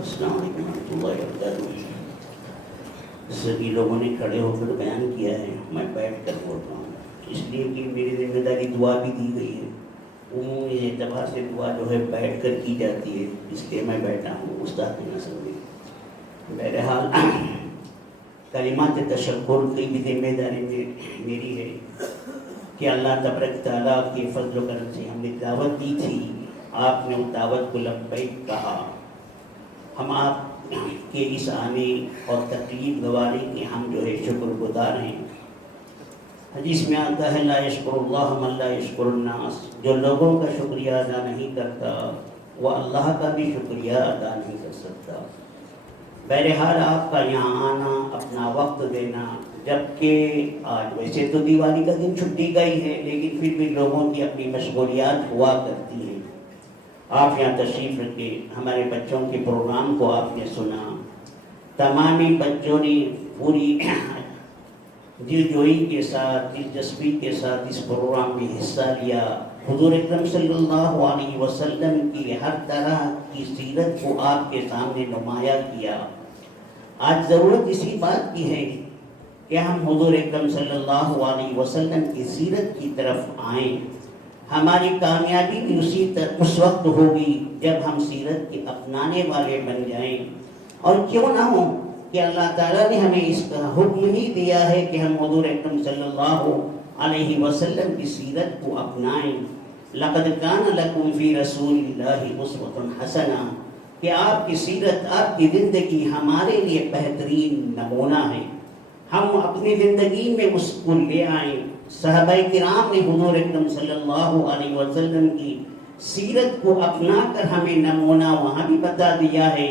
السلام علیکم ورحمۃ اللہ وبرکاتہ۔ سبھی لوگوں نے کھڑے ہو کر بیان کیا ہے، میں بیٹھ کر بول رہا ہوں اس لیے کہ میری ذمہ داری دعا بھی دی گئی ہے۔ عمومی اعتبار سے دعا جو ہے بیٹھ کر کی جاتی ہے، اس لیے میں بیٹھا ہوں استاد کی نظر میں۔ بہرحال کلمات تشکر کی بھی ذمہ داری میری ہے کہ اللہ تبارک تعالیٰ کے فضل و کرم سے ہم نے دعوت دی تھی، آپ نے اس دعوت کو لبیک کہا۔ ہم آپ کے اس آنے اور تکلیف گوارے کے ہم جو ہے شکر گزار ہیں۔ حدیث میں آتا ہے لا یشکر اللہ من لا یشکر الناس، جو لوگوں کا شکریہ ادا نہیں کرتا وہ اللہ کا بھی شکریہ ادا نہیں کر سکتا۔ بہرحال آپ کا یہاں آنا، اپنا وقت دینا، جبکہ آج ویسے تو دیوالی کا دن چھٹی گئی ہے لیکن پھر بھی لوگوں کی اپنی مشغولیات ہوا کرتی ہیں۔ آپ یہاں تشریف رکھے، ہمارے بچوں کے پروگرام کو آپ نے سنا، تمامی بچوں نے پوری دلجوئی کے ساتھ، دلچسپی کے ساتھ اس پروگرام میں حصہ لیا۔ حضور اکرم صلی اللہ علیہ وسلم کی ہر طرح کی سیرت کو آپ کے سامنے نمایاں کیا۔ آج ضرورت اسی بات کی ہے کہ ہم حضور اکرم صلی اللہ علیہ وسلم کی سیرت کی طرف آئیں۔ ہماری کامیابی بھی اس وقت ہوگی جب ہم سیرت کے اپنانے والے بن جائیں، اور کیوں نہ ہو کہ اللہ تعالیٰ نے ہمیں اس کا حکم ہی دیا ہے کہ ہم حضور اکرم صلی اللہ علیہ وسلم کی سیرت کو اپنائیں۔ لقد کان لکم فی رسول اللہ اسوۃ حسنہ، کہ آپ کی سیرت، آپ کی زندگی ہمارے لیے بہترین نمونہ ہے۔ ہم اپنی زندگی میں اس کو لے آئیں۔ صحابہ کرام نے حضور اکرم صلی اللہ علیہ وسلم کی سیرت کو اپنا کر ہمیں نمونہ وہاں بھی بتا دیا ہے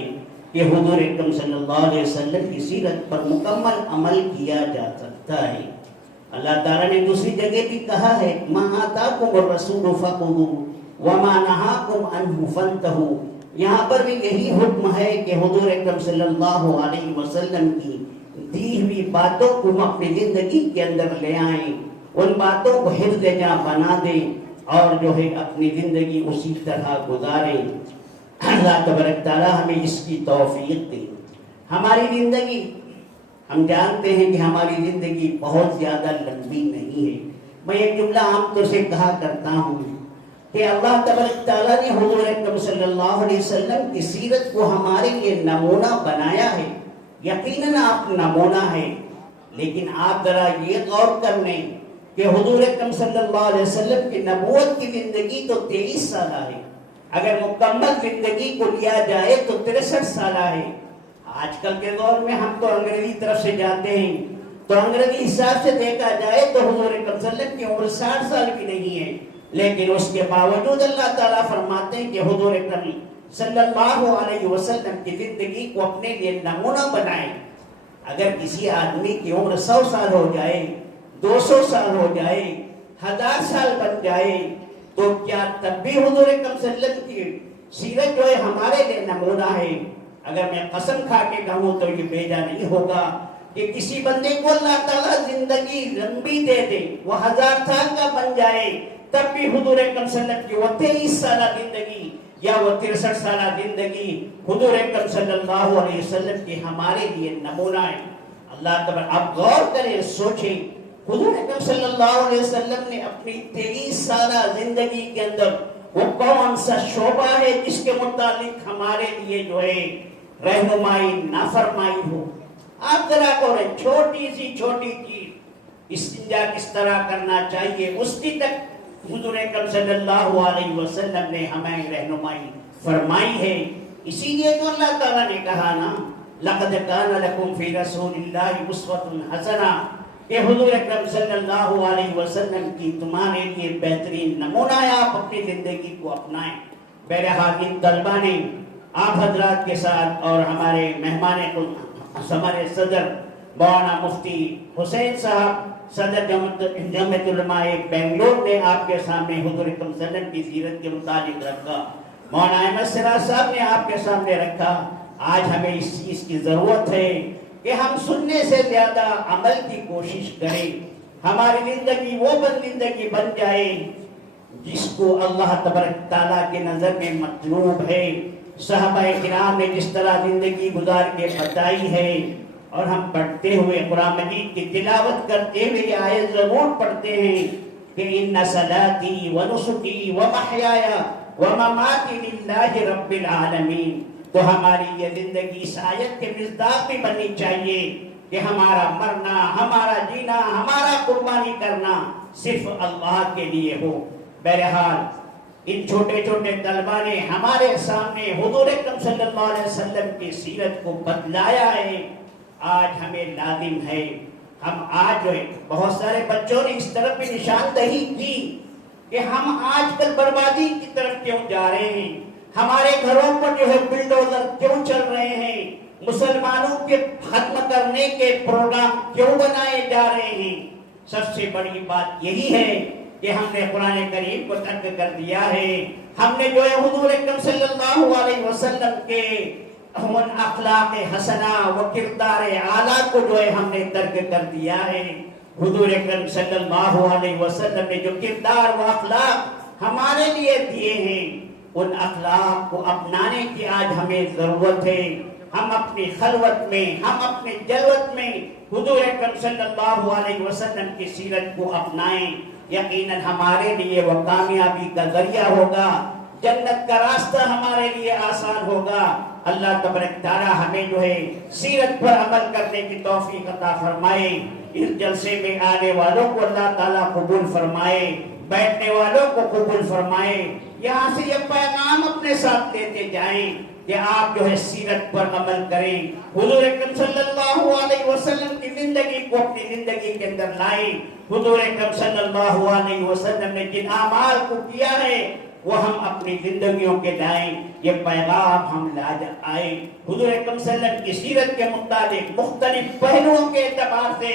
کہ حضور اکرم صلی اللہ علیہ وسلم کی سیرت پر مکمل عمل کیا جا سکتا ہے۔ اللہ تعالیٰ نے دوسری جگہ بھی کہا ہے مَا آتَاكُمُ الرَّسُولُ فَخُذُوهُ وَمَا نَهَاكُمْ عَنْهُ فَانْتَهُوا، یہاں پر بھی یہی حکم ہے کہ حضور اکرم صلی اللہ علیہ وسلم کی دی ہوئی باتوں کو ہم اپنی زندگی کے اندر لے آئیں، ان باتوں کو حفظ جاں بنا دیں اور جو ہے اپنی زندگی اسی طرح گزاریں۔ اللہ تبارک تعالیٰ ہمیں اس کی توفیق دے۔ ہماری زندگی، ہم جانتے ہیں کہ ہماری زندگی بہت زیادہ لمبی نہیں ہے۔ میں ایک جملہ عام طور سے کہا کرتا ہوں کہ اللہ تبارک تعالیٰ نے حضور اکرم صلی اللہ علیہ وسلم کی سیرت کو ہمارے لیے نمونہ بنایا ہے۔ یقیناً آپ نمونہ ہیں، لیکن آپ ذرا یہ غور کر لیں کہ حضور اکرم صلی اللہ علیہ وسلم کی نبوت کی زندگی تو 23 سالہ ہے، اگر مکمل زندگی کو لیا جائے تو 63 سالہ ہے۔ آج کل کے دور میں ہم تو انگریزی طرف سے جاتے ہیں، تو انگریزی حساب سے دیکھا جائے تو حضور اکرم صلی اللہ علیہ وسلم کی عمر 60 سال بھی نہیں ہے، لیکن اس کے باوجود اللہ تعالیٰ فرماتے ہیں کہ حضور اکرم صلی اللہ علیہ وسلم کی زندگی کو اپنے لیے نمونہ بنائیں۔ اگر کسی آدمی کی عمر 100 سال ہو جائے، 200 سال ہو جائے، 1000 سال بن جائے، تو کیا تب بھی حضور اکرم صلی اللہ علیہ وسلم کی سیرت جو ہے ہمارے لیے نمونہ ہے؟ اگر میں قسم کھا کے کہوں تو یہ بھیجا نہیں ہوگا کہ کسی بندے کو اللہ تعالیٰ زندگی لمبی دے دے، وہ 1000 سال کا بن جائے، تب بھی حضور اکرم صلی اللہ علیہ وسلم کی وہ 23 سالہ زندگی یا وہ 63 سالہ زندگی حضور اکرم صلی اللہ علیہ وسلم کی ہمارے لیے نمونہ ہے۔ اللہ تبارک، آپ غور کریں، سوچیں، حضور اکرم صلی اللہ علیہ وسلم نے اپنی 23 سالہ زندگی کے اندر وہ کون سا شعبہ ہے جس کے متعلق ہمارے لیے جو ہے رہنمائی، نافرمائی ہو؟ آپ ذرا کریں، چھوٹی سی چھوٹی چیز، استنجا کس طرح کرنا چاہیے، اس کی تک حضور اکرم صلی اللہ علیہ وسلم نے ہمیں رہنمائی فرمائی ہے۔ اسی لیے تو اللہ تعالیٰ نے کہا نا لقد کان لکم فی رسول اللہ اسوۃ حسنہ، کہ حضور اکرم صلی اللہ علیہ وسلم کی تمہارے لیے بہترین نمونہ ہے، آپ اپنی زندگی کو اپنائیں۔ بہرحال ان طلبہ نے آپ حضرات کے ساتھ اور ہمارے مہمان ہمارے صدر مولانا مفتی حسین صاحب، صدر جمعیت علماء بنگلور نے آپ کے سامنے حضور اکرم صلی اللہ علیہ وسلم کی سیرت کے متعلق رکھا، مولانا احمد سراج صاحب نے آپ کے سامنے رکھا۔ آج ہمیں اس چیز کی ضرورت ہے کہ ہم سننے سے زیادہ عمل کی کوشش کریں، ہماری زندگی وہ زندگی بن جائے جس کو اللہ تبارک تعالیٰ کے نظر میں مطلوب ہے۔ صحابہ کرام نے جس طرح زندگی گزار کے بتائی ہے، اور ہم پڑھتے ہوئے قرآن مجید کی تلاوت کرتے ہوئے یہ آیت ضرور پڑھتے ہیں کہ ان صلاتی و نسکی و محیایا و مماتی للہ رب العالمین. تو ہماری یہ زندگی اس آیت کے مصداق بھی بننی چاہیے کہ ہمارا مرنا، ہمارا جینا، ہمارا قربانی کرنا صرف اللہ کے لیے ہو. بہرحال ان چھوٹے چھوٹے طلبہ نے ہمارے سامنے حضور اکرم صلی اللہ علیہ وسلم کی سیرت کو بتلایا ہے. آج ہمیں لازم ہے، ہم آج جو ہے بہت سارے بچوں نے اس طرف بھی نشاندہی کی کہ ہم آج کل بربادی کی طرف کیوں جا رہے ہیں، ہمارے گھروں پر جو ہے بلڈوزر کیوں چل رہے ہیں، مسلمانوں کے ختم کرنے کے پروگرام کیوں بنائے جا رہے ہیں. سب سے بڑی بات یہی ہے کہ ہم نے قرآن کریم کو ترک کر دیا ہے. ہم نے جو ہے حضور اکرم صلی اللہ علیہ وسلم کے ان اخلاق حسنہ و کردار اعلیٰ کو جو ہے ہم نے ترک کر دیا ہے. حضور اکرم صلی اللہ علیہ وسلم نے جو کردار و اخلاق ہمارے لیے دیے ہیں، ان اخلاق کو اپنانے کی آج ہمیں ضرورت ہے. ہم اپنی خلوت میں، ہم اپنے جلوت میں حضور اکرم صلی اللہ علیہ وسلم کی سیرت کو اپنائیں. یقیناً ہمارے لیے وہ کامیابی کا ذریعہ ہوگا، جنت کا راستہ ہمارے لیے آسان ہوگا. اللہ تبارک تعالی ہمیں جو ہے سیرت پر عمل کرنے کی توفیق عطا فرمائے. اس جلسے میں آنے والوں کو اللہ تعالیٰ قبول فرمائے، بیٹھنے والوں کو قبول فرمائے. یہاں سے یہ پیغام اپنے ساتھ لیتے جائیں کہ آپ جو ہے سیرت پر عمل کریں، حضور اکرم صلی اللہ علیہ وسلم کی زندگی کو اپنی زندگی کے اندر لائیں. حضور اکرم صلی اللہ علیہ وسلم نے جن اعمال کو کیا ہے وہ ہم اپنی زندگیوں کے لائیں. یہ پیغام ہم لا آئے. حضور اکرم صلی اللہ علیہ وسلم کی سیرت کے مطابق مختلف پہلوؤں کے اعتبار سے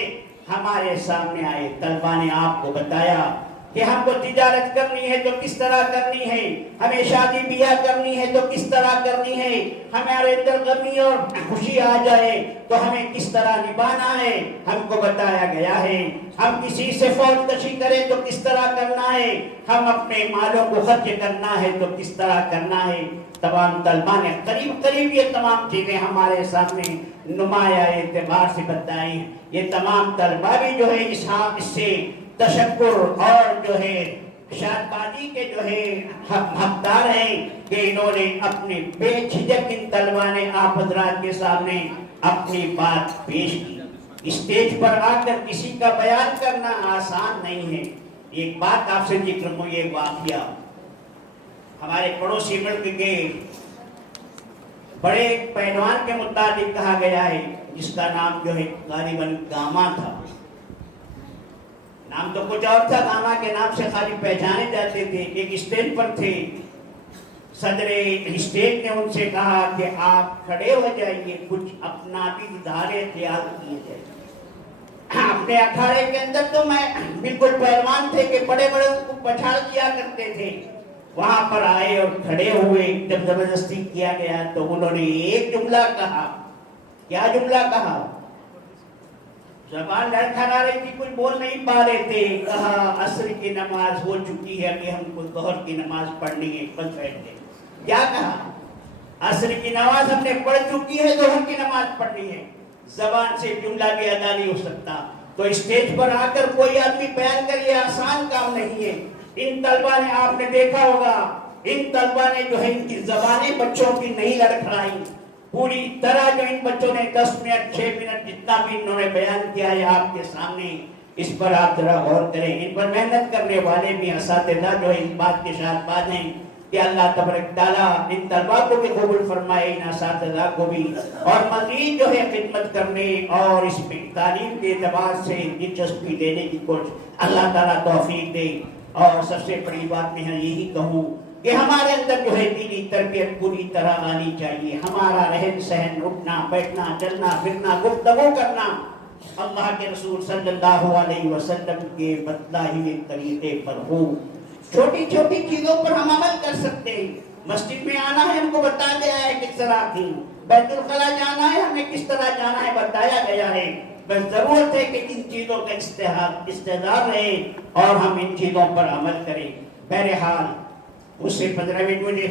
ہمارے سامنے آئے. طلبہ نے آپ کو بتایا کہ ہم کو تجارت کرنی ہے تو کس طرح کرنی ہے، ہمیں شادی بیاہ کرنی ہے تو کس طرح کرنی ہے، ہمارے اندر غمی اور خوشی آ جائے تو ہمیں کس طرح نبھانا ہے، ہم کو بتایا گیا ہے. ہم کسی سے فوج کشی کریں تو کس طرح کرنا ہے، ہم اپنے مالوں کو خرچ کرنا ہے تو کس طرح کرنا ہے. تمام طلبہ نے قریب قریب یہ تمام چیزیں ہمارے سامنے نمایاں اعتبار سے بتائی ہیں. یہ تمام طلبہ بھی جو ہے اس سے تشکر اور جو ہے شاد بازی کے جو ہے حقدار ہیں کہ انہوں نے اپنے بے جھجک ان طلبہ نے آپ حضرات کے سامنے اپنی بات پیش کی. اسٹیج پر آ کر کسی کا بیان کرنا آسان نہیں ہے. ایک بات آپ سے ذکر کروں، یہ واقعہ ہمارے پڑوسی ملک کے بڑے پہلوان کے متعلق کہا گیا ہے، جس کا نام جو ہے غالباً گاما تھا. نام تو کچھ اور تھا، گاما کے نام سے خالی پہچانے جاتے تھے. ایک اسٹیج پر تھے، صدر اسٹیج نے ان سے کہا کہ آپ کھڑے ہو جائیے، کچھ اپنا بھی اظہار خیال کیے جائے. اپنے اکھاڑے کے اندر تو میں بالکل پہلوان تھے کہ بڑے بڑے کو پچھاڑ کیا کرتے تھے. وہاں پر آئے اور کھڑے ہوئے. جب زبردستی کیا گیا تو انہوں نے ایک جملہ کہا. کیا جملہ کہا؟ زبان لڑکھڑا رہی تھی، کچھ بول نہیں پا رہے تھے. کہا عصر کی نماز ہو چکی ہے، ابھی ہم کو ظہر کی نماز پڑھنی ہے، بس بیٹھ گئے. کیا کہا؟ عصر کی نماز ہم نے پڑھ چکی ہے، ظہر کی نماز پڑھنی ہے. زبان سے جملہ بھی ادا نہیں ہو سکتا. تو اسٹیج پر آ کر کوئی آدمی بیان کر، یہ آسان کام نہیں ہے. ان طلبہ نے، آپ نے دیکھا ہوگا، ان طلبہ نے جو ہے ان کی زبانیں بچوں کی نہیں لڑکھڑائی. پوری طرح جو ان بچوں نے 10 منٹ 6 منٹ جتنا بھی انہوں نے بیان کیا ہے آپ کے سامنے، اس پر آپ ذرا غور کریں. ان پر محنت کرنے والے بھی اساتذہ جو ہے اس بات کے ساتھ بات ہیں کہ اللہ تبارک تعالیٰ ان طلبہ کو بھی قبول فرمائے، ان اساتذہ کو بھی، اور مزید جو ہے خدمت کرنے اور اس میں تعلیم کے اعتبار سے دلچسپی دینے کی کوشش اللہ تعالیٰ توفیق دے. اور سب سے بڑی بات میں یہی کہوں کہ ہمارے اندر جو ہے دینی تربیت پوری طرح آنی چاہیے. ہمارا رہن سہن، اٹھنا بیٹھنا، چلنا پھرنا، گفتگو کرنا اللہ کے رسول صلی اللہ علیہ وسلم کے بتلائے ہوئے طریقے پر ہو. چھوٹی چھوٹی چیزوں پر ہم عمل کر سکتے ہیں. مسجد میں آنا ہے، ہم کو بتایا گیا ہے کس طرح کی. بیت الخلا جانا ہے، ہمیں کس طرح جانا ہے بتایا گیا ہے. بس ضرورت ہے کہ ان چیزوں کا استحضار رہے اور ہم ان چیزوں پر عمل کریں. بہرحال اس سے 15 منٹ مجھے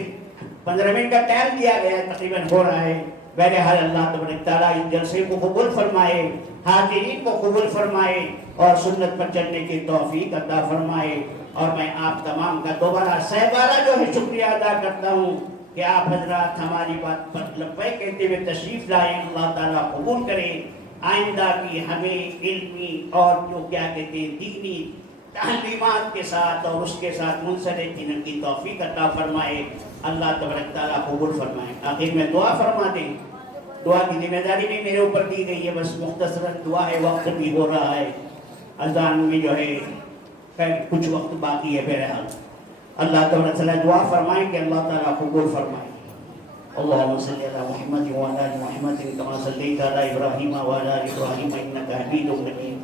15 منٹ کا ٹائم دیا گیا ہے، تقریباً ہو رہا ہے. بہرحال اللہ تبارک تعالیٰ اس جلسے کو قبول فرمائے، حاضرین کو قبول فرمائے اور سنت پر چلنے کی توفیق عطا فرمائے. اور میں آپ تمام کا دوبارہ سہبارہ جو ہے شکریہ ادا کرتا ہوں کہ آپ حضرات ہماری بات پر لبیک کہتے ہوئے تشریف لائیں. اللہ تعالیٰ قبول کرے. آئندہ کی ہمیں علمی اور جو کیا کہتے ہیں دینی تعلیمات کے ساتھ اور اس کے ساتھ منسلک جنن کی توفیق عطا فرمائے. اللہ تبارک تعالیٰ قبول فرمائے. آخر میں دعا فرما دیں. دعا کی ذمہ داری بھی میرے اوپر دی گئی ہے، بس مختصراً دعا ہے، وقت بھی ہو رہا ہے، اذان میں جو ہے کچھ وقت باقی ہے. بہرحال اللہ تبارک تعالیٰ دعا فرمائیں کہ اللہ تعالیٰ قبول فرمائے. اللهم صل على محمد وعلى ال محمد كما صليت على ابراهيم وعلى ال ابراهيم انك حميد مجيد.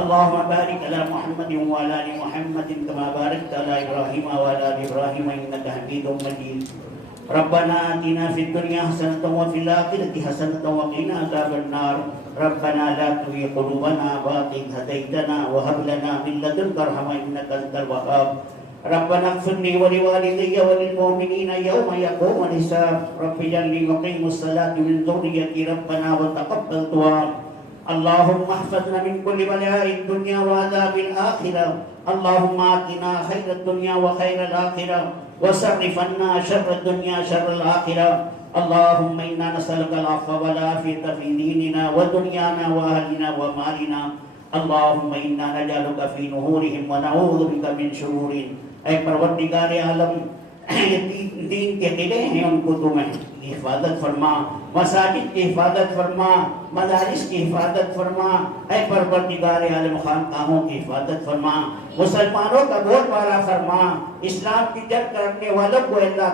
اللهم بارك على محمد وعلى ال محمد كما باركت على ابراهيم وعلى ال ابراهيم انك حميد مجيد. ربنا آتنا في الدنيا حسنة وفي الآخرة حسنة وقنا عذاب النار. ربنا لا تزغ قلوبنا بعد إذ هديتنا وهب لنا من لدنك رحمة إنك أنت الوهاب. ربنا اغفر لي ولوالدي وللمؤمنين يوم يقوم الحساب. رب اجعلني مقيم الصلاة من ذريتي ربنا وتقبل دعاء. اللهم احفظنا من كل بلاء الدنيا وعذاب الآخرة. اللهم آتنا خير الدنيا وخير الآخرة وصرف عنا شر الدنيا شر الآخرة. اللهم إنا نسألك العفو والعافية في ديننا ودنيانا وأهلنا ومالنا. اللهم إنا نجعلك في نحورهم ونعوذ بك من شرورهم. اے پروردگار عالم، دین کے قلعے ہیں ان کو تم حفاظت فرما، مساجد کی حفاظت فرما، مدارس کی حفاظت فرما. اے پروردگار عالم خانقاہوں کی حفاظت فرما، مسلمانوں کا بول بالا فرما. اسلام کی جنگ کرنے والوں کو اللہ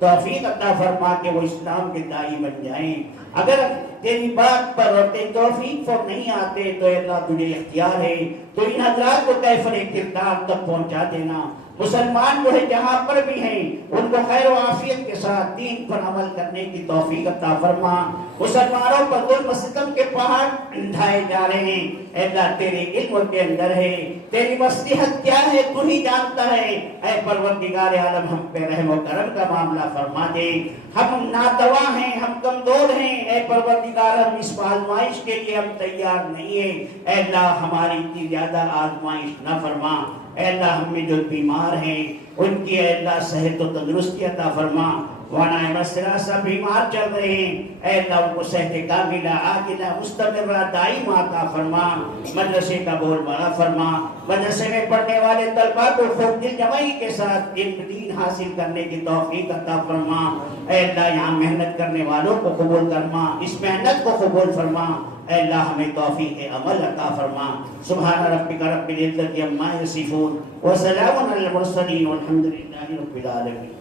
توفیق عطا فرما کہ وہ اسلام کے داعی بن جائیں. اگر تیری بات پر اور تیری توفیق پر نہیں آتے تو اللہ تجھے اختیار ہے، تو ان حضرات کو کیفر کردار تک پہنچا دینا. مسلمان جو ہے جہاں پر بھی ہیں ان کو خیر و عافیت کے ساتھ دین پر عمل کرنے کی توفیق عطا فرما. مسلمانوں پر ظلم و ستم کے پہاڑ ڈھائے جا رہے ہیں، اے اللہ تیرے علم کے اندر ہے، تیری مصلحت کیا ہے تو ہی جانتا ہے. اے پروردگار عالم ہم پہ رحم و کرم کا معاملہ فرما دے. ہم ناتوا ہیں، ہم کمزور ہیں. اے پروردگار ہم اس آزمائش کے لیے ہم تیار نہیں ہیں. اے اللہ ہماری اتنی زیادہ آزمائش نہ فرما. اے اللہ ہم میں جو بیمار ہیں ان کی اے اللہ صحت و تندرستی عطا فرما. وہاں مسئلہ سب بیمار چل رہے ہیں، اے اللہ ان کو صحت کاملہ عاجلہ مستمرہ دائم عطا فرما. مدرسے کا بول بالا فرما. مدرسے میں پڑھنے والے طلباء کو خوب دل جمعی کے ساتھ علم دین حاصل کرنے کی توفیق عطا فرما. اے اللہ یہاں محنت کرنے والوں کو قبول فرما، اس محنت کو قبول فرما. اے اللہ ہمیں توفیق عمل عطا فرما. سبحان ربک رب العزت عما یصفون وسلام علی المرسلین والحمد للہ رب العالمین.